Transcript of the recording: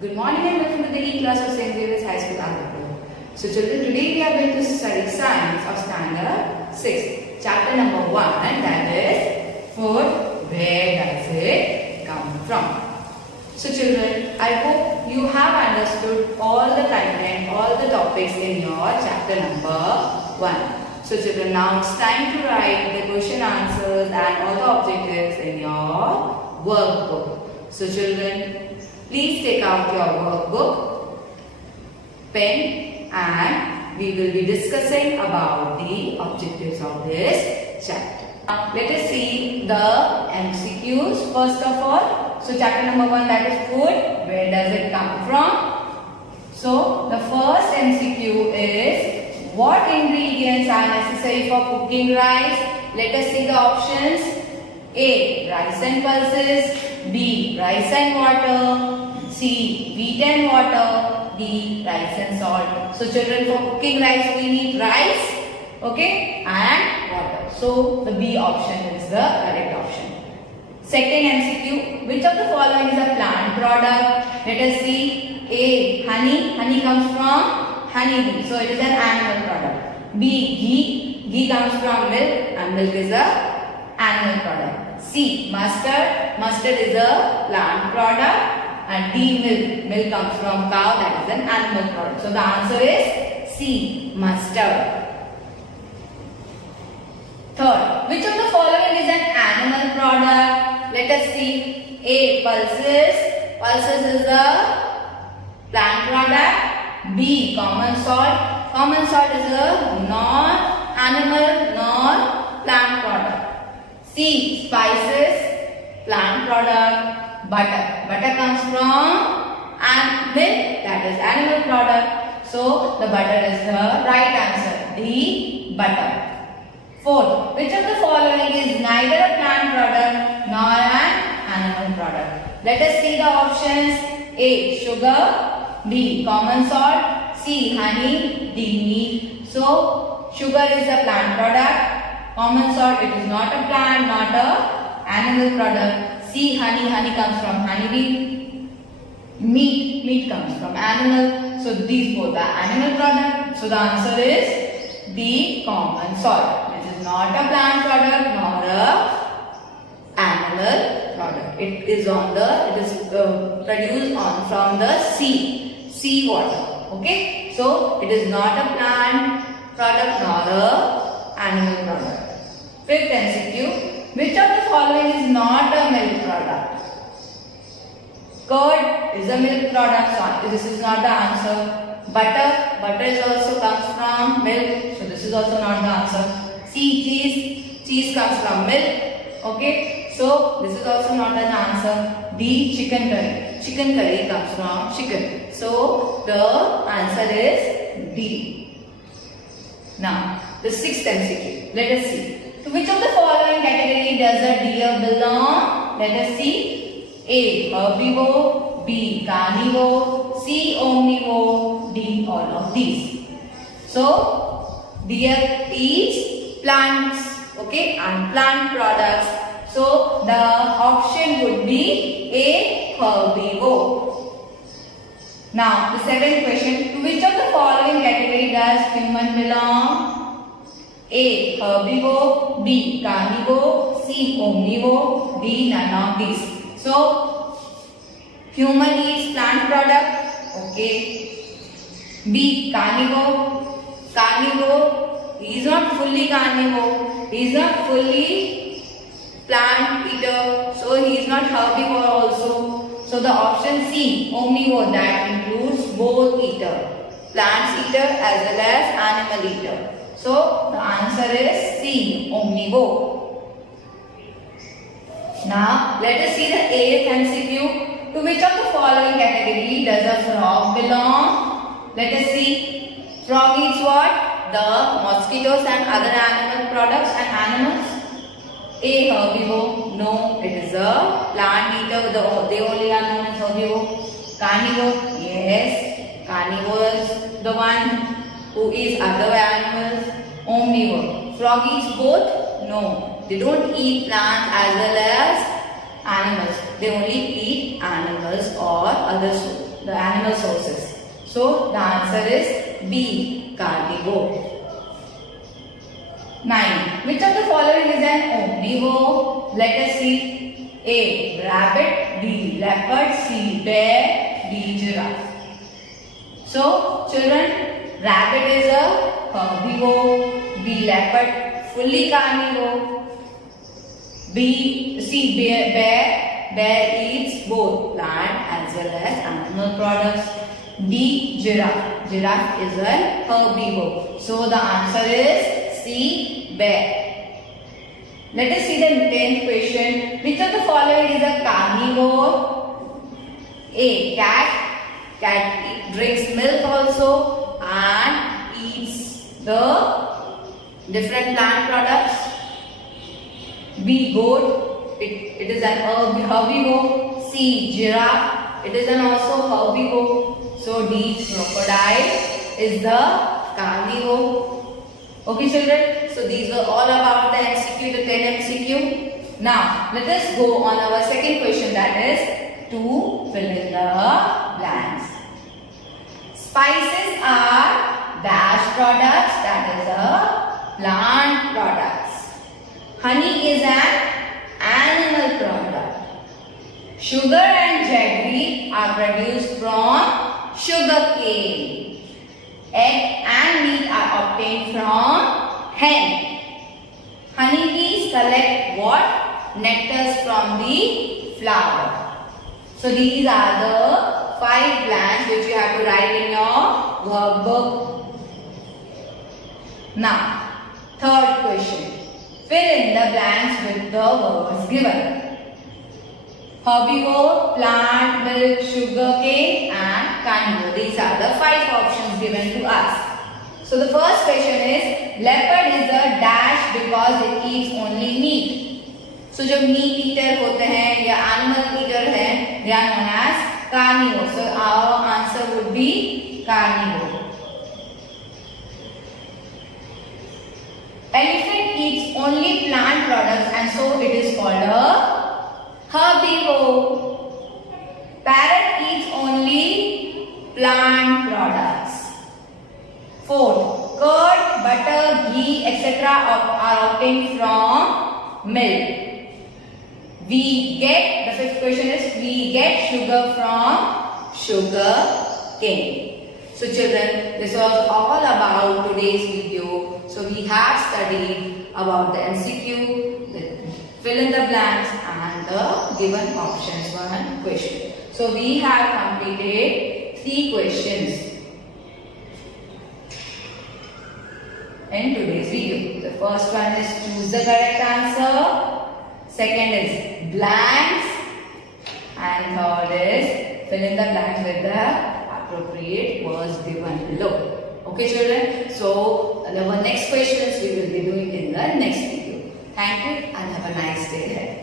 Good morning and welcome to the E-class of St. Xavier's High School, Andhra. So children, today we are going to study science of standard 6, chapter number 1, and that is food. Where does it come from? So children, I hope you have understood all the content, all the topics in your chapter number 1. So children, now it's time to write the question answers and all the objectives in your workbook. So children, please take out your workbook, pen, and we will be discussing about the objectives of this chapter. Now, let us see the MCQs first of all. So chapter number 1, that is food. Where does it come from? So the first MCQ is, what ingredients are necessary for cooking rice? Let us see the options. A. Rice and pulses. B. Rice and water. C. Wheat and water. D. Rice and salt. So children, for cooking rice we need rice, okay, and water. So the B option is the correct option. Second MCQ, which of the following is a plant product? Let us see. A. Honey. Honey comes from honeybee, so it is an animal product. B. Ghee. Ghee comes from milk, and milk is a animal product. C. Mustard. Mustard is a plant product. And D. Milk. Milk comes from cow, that is an animal product. So the answer is C. Mustard. Third, which of the following is an animal product? Let us see. A. Pulses. Pulses is a plant product. B. Common salt. Common salt is a non-animal, non-plant product. C. Spices. Plant product. Butter. Butter comes from milk, that is animal product. So the butter is the right answer. D. Butter. Fourth, which of the following is neither a plant product nor an animal product? Let us see the options. A. Sugar. B. Common salt. C. Honey. D. Meat. So sugar is a plant product. Common salt, it is not a plant, not a animal product. C. Honey. Honey comes from honeybee. Meat. Meat comes from animal. So these both are animal products. So the answer is B. Common salt. Not a plant product nor a animal product. It is produced from the sea water. Okay. So it is not a plant product nor a animal product. Fifth MCQ. Which of the following is not a milk product? Curd is a milk product. So this is not the answer. Butter. Butter is also comes from milk. So this is also not the answer. C. Cheese. Cheese comes from milk. Okay. So this is also not an answer. D. Chicken curry. Chicken curry comes from chicken. So the answer is D. Now the sixth MCQ. Let us see. To which of the following category does a deer belong? Let us see. A. Herbivore. B. Carnivore. C. Omnivore. D. All of these. So deer eats plants, okay, and plant products. So the option would be A. Herbivore. Now the seventh question. To which of the following category does human belong? A. Herbivore. B. Carnivore. C. Omnivore. D. None of these. So human eats plant product. Okay. B. Carnivore. Carnivore. He is not fully carnivore. He is not fully plant eater. So he is not herbivore also. So the option C, omnivore, that includes both eater, plants eater as well as animal eater. So the answer is C, omnivore. Now let us see the 8th MCQ. To which of the following category does a frog belong? Let us see. Frog eats what? The mosquitoes and other animal products and animals. A. Herbivore. No, it is a plant eater. They only are known as herbivore. Carnivore. Yes, carnivore is the one who eats other animals. Omnivore. Frog eats both? No, they don't eat plants as well as animals. They only eat animals or other the animal sources. So the answer is B, carnivore. 9. Which of the following is an omnivore? Let us see. A. Rabbit. B. Leopard. C. Bear. D. Giraffe. So children, rabbit is a herbivore. B. Leopard, fully carnivore. C. Bear eats both plant as well as animal products. D. Giraffe is an herbivore. So the answer is C. Bear. Let us see the 10th question. Which of the following is a carnivore? A. Cat. Cat drinks milk also and eats the different plant products. B. Goat. It is an herbivore. C. Giraffe. It is an also herbivore. So D. Crocodile is the carnivore. Okay children, so these were all about the MCQ, the 10 MCQ. Now let us go on our second question, that is to fill in the blanks. Spices are dash products, that is a plant products. Honey is an animal product. Sugar and jaggery are produced from sugar cane. Egg and meat are obtained from hen. Honeybees collect what? Nectars from the flower. So these are the 5 blanks which you have to write in your workbook. Now, third question. Fill in the blanks with the words given. Herbivore, plant, milk, sugar cane and carnivore. These are the 5 options given to us. So the first question is, leopard is a dash because it eats only meat. So जो meat eater होते हैं या animal eater हैं, they are known as carnivore. So our answer would be carnivore. Elephant eats only plant products and so it is called a herbivore. Parrot eats only plant products. Fourth, curd, butter, ghee, etc. are obtained from milk. The 5th question is, we get sugar from sugar cane. So children, this was all about today's video. So we have studied about the MCQ, the fill in the blanks and the given options 1 question. So we have completed 3 questions in today's video. The first one is choose the correct answer. Second is blanks. And third is fill in the blanks with the appropriate words given below. Okay children, so the next questions we will be doing in the next video. Thank you and have a nice day ahead.